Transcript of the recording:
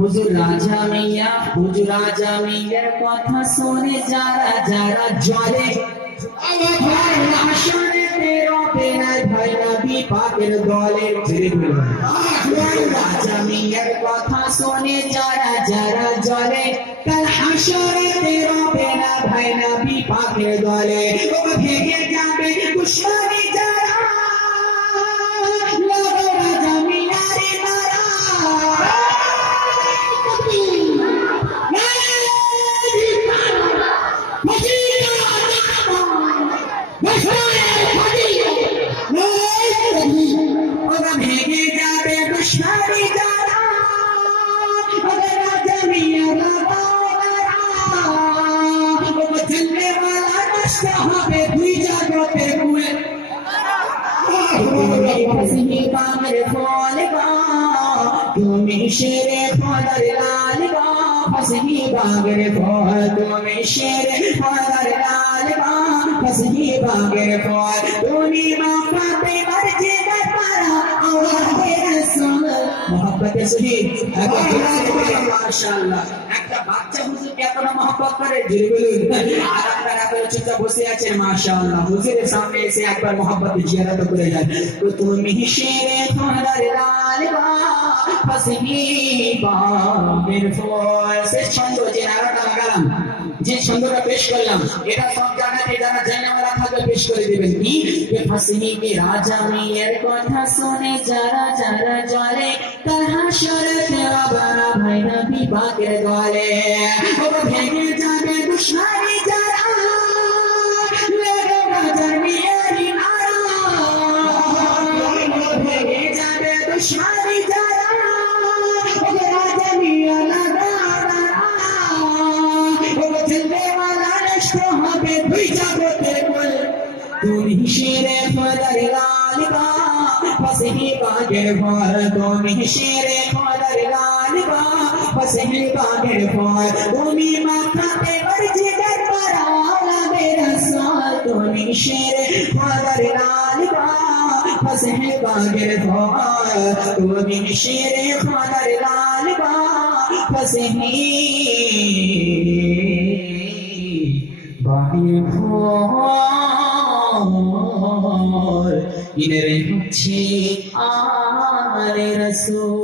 হুজুর রাজা মিয়ার কথা শুনে যারা যারা জ্বলে ভাই নবী পাকের দলে রাজা মিয়ার কথা শুনে যারা যারা জ্বলে কাল হাসরেতে রবে না ভাই নবী পাকের দলে ভেঙে যাবে দুশমনি যারা রাজা মিয়ারে নারা ভেঙে যাবে দুশমনি যারা রাজা মিয়ারা হবে দুই জগতে কুলে তুমি শেরে ফদর লাল ফসহি বাগের ফল তুমি শেরে ফদর লাল ফসহি বাগের ফল তুমি মাফাতে মর্জি দরবারা আওয়াজে রাসূল मोहब्बत सही माशाআল্লাহ একটা বাচ্চা হুজুরকে এত मोहब्बत করে জুড়ে বলুন আর আপনারা আপনারা চুপচাপ বসে আছেন মাশাআল্লাহ হুজুরের সামনে এসে একবার मोहब्बत জিয়ারত করে যান তো তুমি শেরে ফদর লাল ফসহি বাগের ফল শেষ ছন্দ যে নারাটা লাগালাম যে ছন্দটা পেশ করলাম এটা সব জানাতে যারা জানাওয়ালা থাকবে পেশ করে দিবেন কি যে ফসহি কে রাজা মিয়ার কথা শুনে যারা যারা জ্বলে কাল হাসরেতে আবার ভাই নবী পাকের দলে ও ভেঙে যাবে দুশমনি যারা রাজা মিয়ারি নারা ভেঙে যাবে দুশমনি যারা রাজা মিয়ারা হবে দুই জগতে কুল তুমি শেরে ফদর লাল ফসহি বাগের ফল তুমি শেরে ফদর লাল ফসহি বাগের ফল তুমি মাথাতে মর্জি দরবারা আওলাদে রাসূল তুমি শেরে ফদর লাল ফসহি বাগের ফল তুমি শেরে ফদর লাল ফসহি বাগের ফল ইনারে হচ্ছে আলে রাসূল